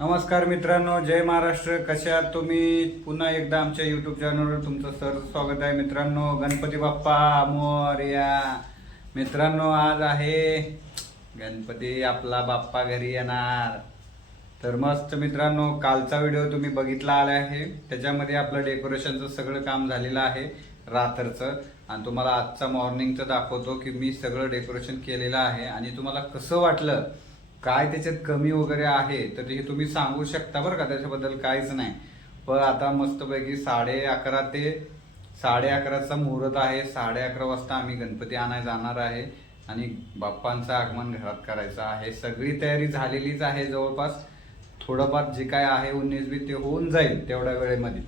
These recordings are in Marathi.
नमस्कार मित्रांनो जय महाराष्ट्र. कशा आहात तुम्ही? पुन्हा एकदा आमच्या युट्यूब चॅनलवर तुमचं सर स्वागत आहे मित्रांनो. गणपती बाप्पा मोर्या मित्रांनो आज आहे गणपती आपला बाप्पा घरी येणार. तर मस्त मित्रांनो कालचा व्हिडिओ तुम्ही बघितला आला आहे. त्याच्यामध्ये आपलं डेकोरेशनचं सगळं काम झालेलं आहे रात्रचं. आणि तुम्हाला आजचा मॉर्निंगचं दाखवतो की मी सगळं डेकोरेशन केलेलं आहे. आणि तुम्हाला कसं वाटलं काय त्याच्यात कमी वगैरे आहे तर हे तुम्ही सांगू शकता बरं का त्याच्याबद्दल काहीच नाही. पण आता मस्तपैकी साडे अकरा ते साडे अकराचा मुहूर्त आहे. साडे अकरा वाजता आम्ही गणपती आणायला जाणार आहे आणि बाप्पांचं आगमन घरात करायचं आहे. सगळी तयारी झालेलीच आहे जवळपास. थोडंफार जे काय आहे उन्नीस बी ते होऊन जाईल तेवढ्या वेळेमध्ये.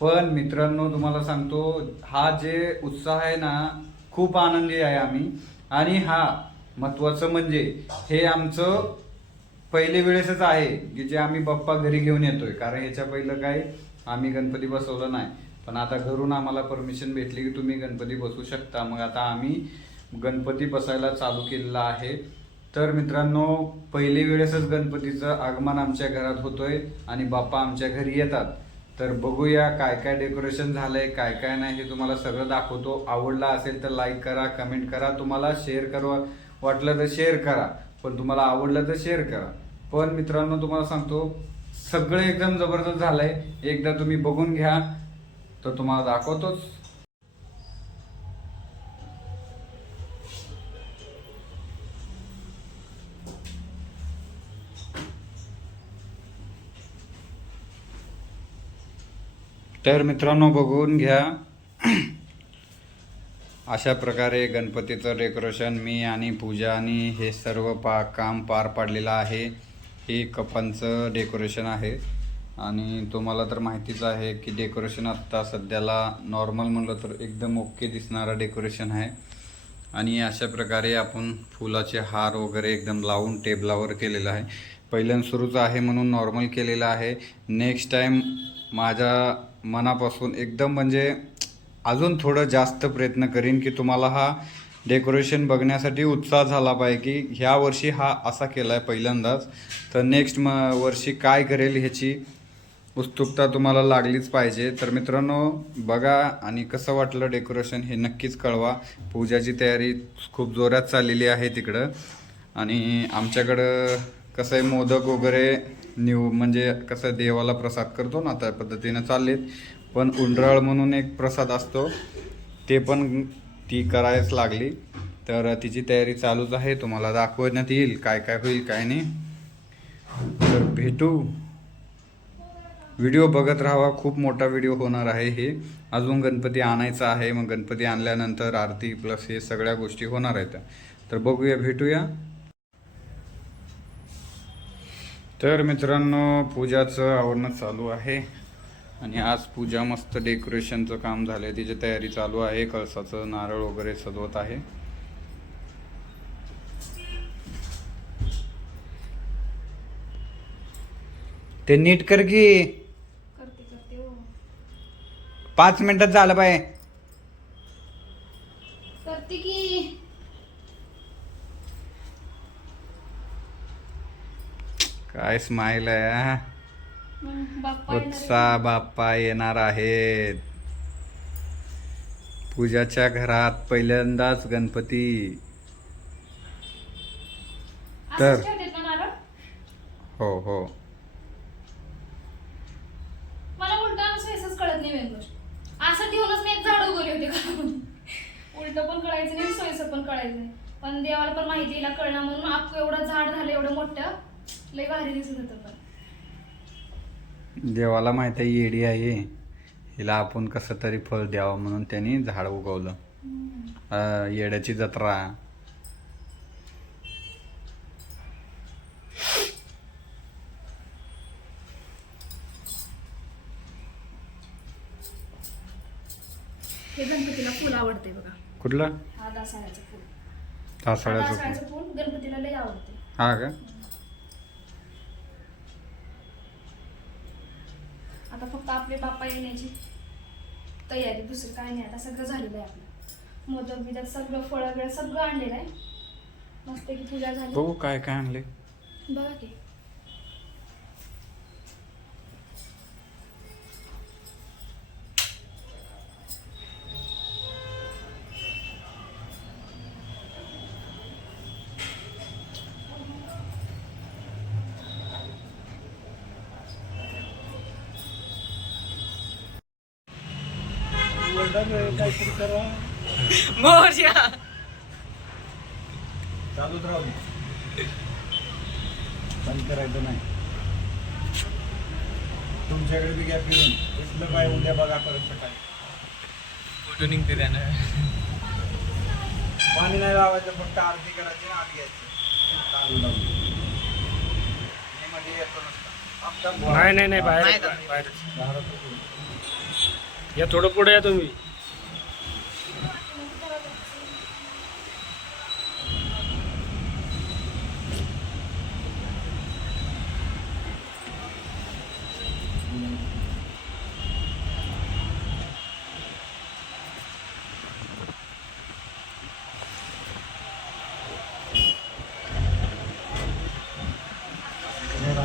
पण मित्रांनो तुम्हाला सांगतो हा जे उत्साह आहे ना खूप आनंदी आहे आम्ही. आणि हा महत्वाचं म्हणजे हे आमचं पहिले वेळेसच आहे की जे आम्ही बाप्पा घरी घेऊन येतोय. कारण ह्याच्या पहिलं काय आम्ही गणपती बसवलं नाही. पण आता घरून आम्हाला परमिशन भेटली की तुम्ही गणपती बसवू शकता. मग आता आम्ही गणपती बसायला चालू केलेला आहे. तर मित्रांनो पहिली वेळेसच गणपतीचं आगमन आमच्या घरात होतोय आणि बाप्पा आमच्या घरी येतात. तर बघूया काय काय डेकोरेशन झालंय काय काय नाही हे तुम्हाला सगळं दाखवतो. आवडला असेल तर लाईक करा कमेंट करा. तुम्हाला शेअर करा. वाटलं तर शेअर करा पण तुम्हाला आवडलं तर शेअर करा. पण मित्रांनो तुम्हाला सांगतो सगळं एकदम जबरदस्त झालंय. एकदा तुम्ही बघून घ्या तर तुम्हाला दाखवतोच. तर मित्रांनो बघून घ्या. अशा प्रकारे गणपतीचं डेकोरेशन मी आणि पूजा आणि हे सर्व पा काम पार पाडलेलं आहे. हे कपांचं डेकोरेशन आहे. आणि तुम्हाला तर माहितीच आहे की डेकोरेशन आत्ता सध्याला नॉर्मल म्हणलं तर एकदम ओके दिसणारं डेकोरेशन आहे. आणि अशा प्रकारे आपण फुलाचे हार वगैरे एकदम लावून टेबलावर केलेलं आहे. पहिल्यांदा सुरूच आहे म्हणून नॉर्मल केलेलं आहे. नेक्स्ट टाईम माझ्या मनापासून एकदम म्हणजे अजून थोडं जास्त प्रयत्न करीन की तुम्हाला हा डेकोरेशन बघण्यासाठी उत्साह झाला पाहिजे की ह्या वर्षी हा असा केला आहे पहिल्यांदाच. तर नेक्स्ट म वर्षी काय करेल ह्याची उत्सुकता तुम्हाला लागलीच पाहिजे. तर मित्रांनो बघा आणि कसं वाटलं डेकोरेशन हे नक्कीच कळवा. पूजाची तयारी खूप जोरात चाललेली आहे तिकडं. आणि आमच्याकडं कसं आहे मोदक वगैरे निव म्हणजे कसं देवाला प्रसाद करतो ना त्या पद्धतीनं चाललेत. पण उंडराळ म्हणून एक प्रसाद असतो. ते पण ती करायच लागली. तर तिची तयारी चालूच आहे. तुम्हाला दाखवण्यात येईल काय काय होईल काय नाही. तर भेटू. व्हिडिओ बघत राहावा. खूप मोठा व्हिडिओ होणार आहे हे. अजून गणपती आणायचा आहे. मग गणपती आणल्यानंतर आरती प्लस हे सगळ्या गोष्टी होणार आहेत. तर बघूया भेटूया. तर मित्रांनो पूजाचं आवडणं चालू आहे. आणि आज पूजा मस्त डेकोरेशनचं काम झालंय. तिची तयारी चालू आहे. कळसाचं नारळ वगैरे सजवत आहे. ते नीट कर की. हो. पाच मिनिटात झालं की. काय स्माइल आहे हा? मग बाप्पा येणार उत्साह बाप्पा येणार आहेत. पूजाच्या घरात पहिल्यांदाच गणपती. तर- असंच हो हो. मला उलट असं हेच कळत नाही मेन गोष्ट. असं ठेवूनच मी एक झाड उगवली होती का उलट पण कळायचं नाही सोयीचं पण कळायचं नाही. पण देवाला पण माहिती कळणार म्हणून आपलं एवढं झाड झालं एवढं मोठं लय भारी दिसत होतं पण. देवाला माहिती आहे येडी आहे. हिला आपण कसं तरी फळ द्यावं म्हणून त्यांनी झाड उगवलं. येड्याची जत्रा. हे गणपतीला फुल आवडते बघा. कुठलं? हा दासाळ्याचं फुल. तासाळ्याचं फळ. दासाळ्याचं फुल. गणपतीला लय आवडते. हा का आता फक्त आपले बाप्पा येण्याची तयारी दुसरं काय नाही. आता सगळं झालेलं आहे आपलं. मोदक बिदक सगळं फळं बिळं सगळं आणलेलं आहे. मस्त की पूजा झाली. बघू काय काय आणले बघा की. काहीतरी करा मोर्या. चालूच राहू बंद करायचं नाही. तुमच्याकडे बी घ्या फिरून इथलं काय उद्या बघा परत सकाळी. फोटो निघते त्यानं. पाणी नाही लावायचं फक्त आरती करायची आणि आत घ्यायचं. चालू लावून मी म्हणजे येतो नसता. आमचा बुवा- नाही नाही नाही नाही बाहेर. बाहेर. या थोडं पुढे या तुम्ही बाहेर. येऊ का? या.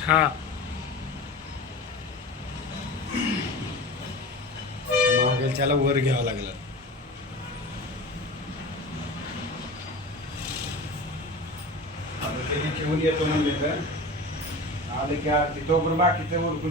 हा. त्याला वर घ्यावं लागलं. ठेवून येतो म्हणजे तर. आले की आरती तोपर्यंत बाकीचं उरकून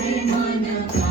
I wanna